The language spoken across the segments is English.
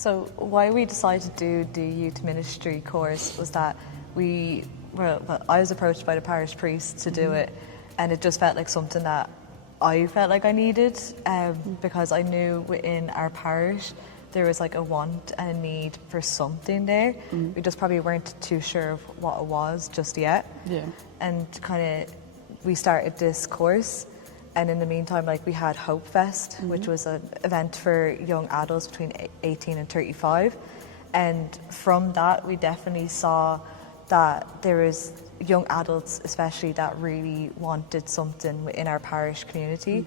So why we decided to do the youth ministry course was that I was approached by the parish priest to do it, and it just felt like something that I felt like I needed, because I knew within our parish there was like a want and a need for something there. We just probably weren't too sure of what it was just yet. Yeah. And we started this course, and in the meantime, like, we had Hope Fest, which was an event for young adults between 18 and 35. And from that, we definitely saw that there was young adults especially that really wanted something within our parish community.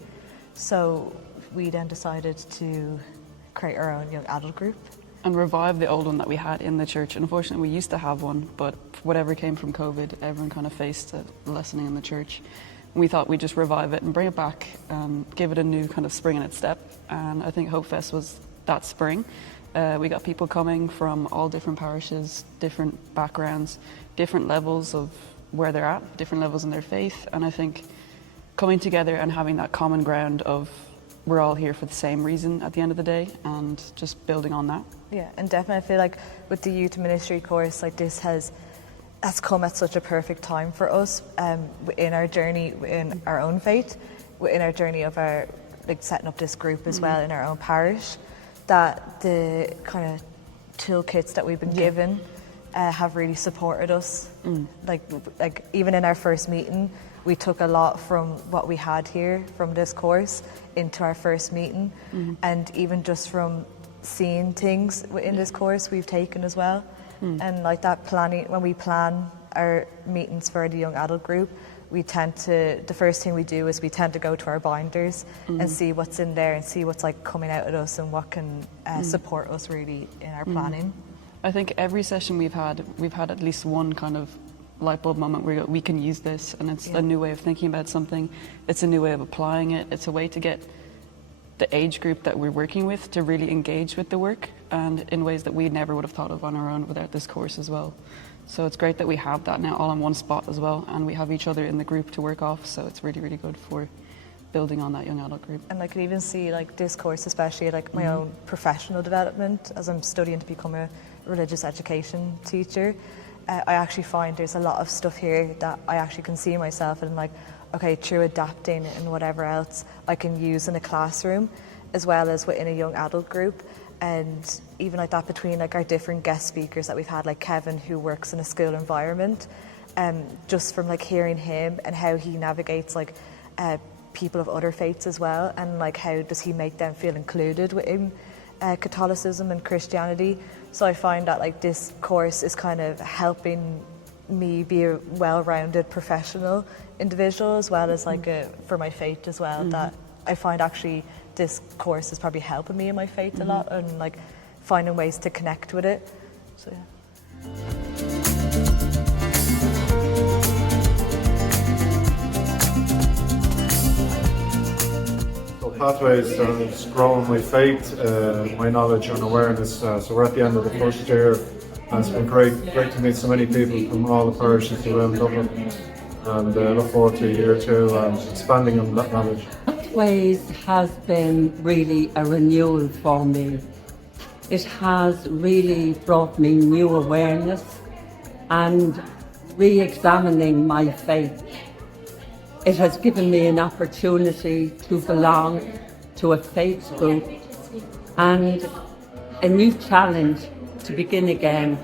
So we then decided to create our own young adult group. And revive the old one that we had in the church. Unfortunately, we used to have one, but whatever came from COVID, everyone kind of faced lessening in the church. And we thought we'd just revive it and bring it back, give it a new kind of spring in its step. And I think Hope Fest was that spring. We got people coming from all different parishes, different backgrounds, different levels of where they're at, different levels in their faith. And I think coming together and having that common ground of we're all here for the same reason at the end of the day, and just building on that. Yeah, and definitely I feel like with the youth ministry course, like, this has come at such a perfect time for us, in our journey, in our own faith, in our journey of our, like, setting up this group as well in our own parish, that the kind of toolkits that we've been given have really supported us. Like even in our first meeting, we took a lot from what we had here from this course into our first meeting, and even just from seeing things in this course we've taken as well. And like that planning, when we plan our meetings for the young adult group, the first thing we do is we tend to go to our binders and see what's in there and see what's like coming out at us and what can support us really in our planning. I think every session we've had at least one kind of light bulb moment where we can use this, and it's a new way of thinking about something. It's a new way of applying it. It's a way to get the age group that we're working with to really engage with the work, and in ways that we never would have thought of on our own without this course as well. So it's great that we have that now all in one spot as well, and we have each other in the group to work off, so it's really, really good for building on that young adult group. And I could even see like this course, especially like my own professional development as I'm studying to become a religious education teacher. I actually find there's a lot of stuff here that I actually can see myself and like, okay, through adapting and whatever else I can use in a classroom as well as within a young adult group. And even like that between like our different guest speakers that we've had, like Kevin, who works in a school environment, just from like hearing him and how he navigates like people of other faiths as well, and like how does he make them feel included within Catholicism and Christianity. So I find that like this course is kind of helping me be a well-rounded professional individual as well as like for my faith as well, that I find actually this course is probably helping me in my faith a lot and like finding ways to connect with it. So yeah. Pathways is growing my faith, my knowledge and awareness. So we're at the end of the first year, and it's been great to meet so many people from all the parishes around Dublin, and look forward to year two and expanding on that knowledge. Pathways has been really a renewal for me. It has really brought me new awareness and re-examining my faith. It has given me an opportunity to belong to a faith group and a new challenge to begin again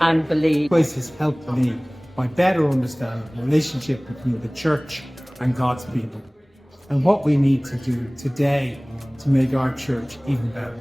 and believe. Pathways has helped me by better understand the relationship between the church and God's people and what we need to do today to make our church even better.